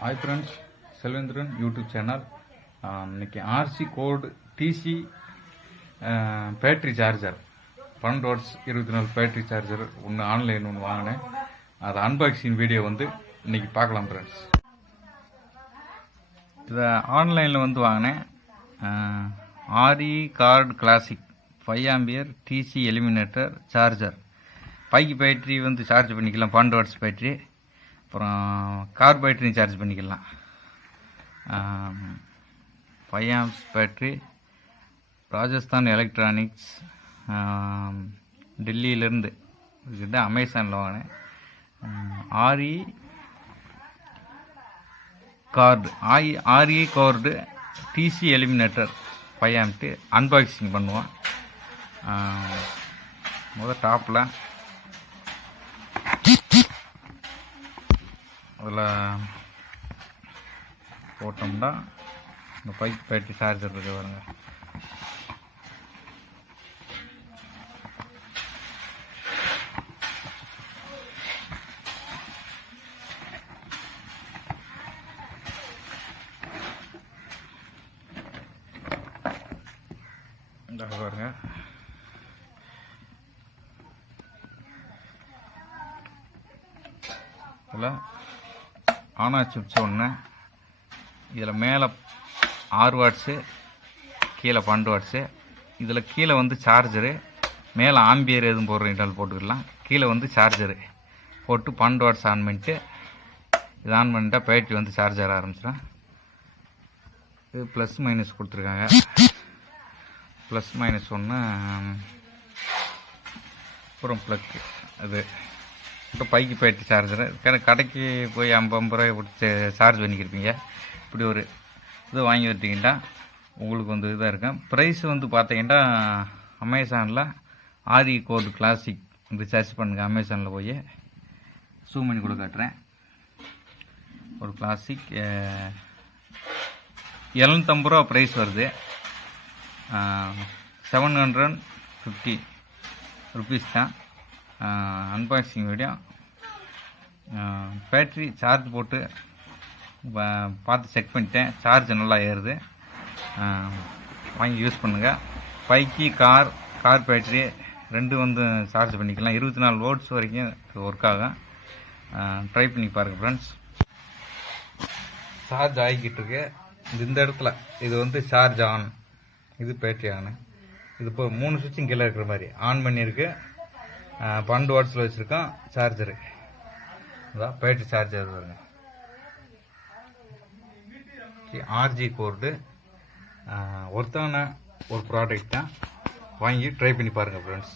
Hi friends, Selvendran YouTube channel. இன்னைக்கு ஆர்சி கோடு DC battery charger 12 watts 24 battery charger ஒன்று ஆன்லைன் ஒன்று வாங்கினேன். அது அன்பாக்சிங் வீடியோ இன்னைக்கு பார்க்கலாம் ஃப்ரெண்ட்ஸ். இதை ஆன்லைனில் வாங்கினேன். ஆரி கார்டு classic 5 ampere DC eliminator charger. பைக்கு பேட்டரி சார்ஜ் பண்ணிக்கலாம், 12 வாட்ஸ் பேட்டரி. அப்புறம் கார் பேட்டரி சார்ஜ் பண்ணிக்கலாம். 5 ஆம்ப்ஸ் பேட்டரி. ராஜஸ்தான் எலக்ட்ரானிக்ஸ், டெல்லியிலேருந்து இதுக்கிட்ட அமேசானில் வாங்கினேன். ஆரி கார்டு டிசி எலிமினேட்டர் 5 ஆம்ப்ட்டு அன்பாக்சிங் பண்ணுவோம். முதல் டாப்பில் அதில் போட்டோம்னா இந்த பைக் பேட்டரி சார்ஜர் இருக்கு பாருங்க. இந்த பாருங்க, இதில் ஆனா சிப்ஸ் ஒன்று. இதில் மேலே 6 வாட்ஸு, கீழே 12 வாட்ஸு. இதில் கீழே சார்ஜரு, மேலே ஆம்பியர் எதுவும் போடுறீங்கனாலும் போட்டுக்கலாம். கீழே சார்ஜரு போட்டு 12 வாட்ஸ் ஆன் பண்ணிட்டு இது ஆன் பண்ணிட்டா பேட்டரி சார்ஜ் ஆக ஆரம்பிச்சிடும். இது ப்ளஸ் மைனஸ் கொடுத்துருக்காங்க. ப்ளஸ் மைனஸ் ஒன்று, அப்புறம் ப்ளக்கு. அது இப்போ பைக்கு பேட்டரி சார்ஜரு. கடைக்கு போய் 50 ரூபாய் கொடுத்து சார்ஜ் பண்ணிக்கிருப்பீங்க. இப்படி ஒரு இது வாங்கி வச்சிங்கன்னா உங்களுக்கு இதாக இருக்கும். ப்ரைஸ் பார்த்தீங்கன்னா அமேசானில் ஆரி கோடு கிளாசிக் சர்ச் பண்ணுங்கள். அமேசானில் போய் ஜூம் பண்ணி கூட காட்டுறேன். ஒரு கிளாசிக் 750 ரூபா ப்ரைஸ் வருது. 750 ருபீஸ் தான். Unboxing video. பேட்ரி சார்ஜ் போட்டு பார்த்து செக் பண்ணிட்டேன். சார்ஜ் நல்லா ஏறுது. வாங்கி யூஸ் பண்ணுங்கள். பைக்கு கார் பேட்ரி ரெண்டும் சார்ஜ் பண்ணிக்கலாம். 24 வோல்ட்ஸ் வரைக்கும் ஒர்க் ஆகும். ட்ரை பண்ணி பாருங்கள் ஃப்ரெண்ட்ஸ். சார்ஜ் ஆகிக்கிட்டு இருக்கு. இந்த இடத்துல இது சார்ஜ் ஆன், இது பேட்டரி ஆன். இது இப்போ 3 சுவிட்சும் கீழே இருக்கிற மாதிரி ஆன் பண்ணியிருக்கு. 12 வாட்ஸில் வச்சுருக்கோம் சார்ஜரு. அதான் பேட்டரி சார்ஜர் வருங்க. ஆர்ஜி கோர்டு ஒருத்தான ஒரு ப்ராடக்ட் தான். வாங்கி ட்ரை பண்ணி பாருங்கள் ஃப்ரெண்ட்ஸ்.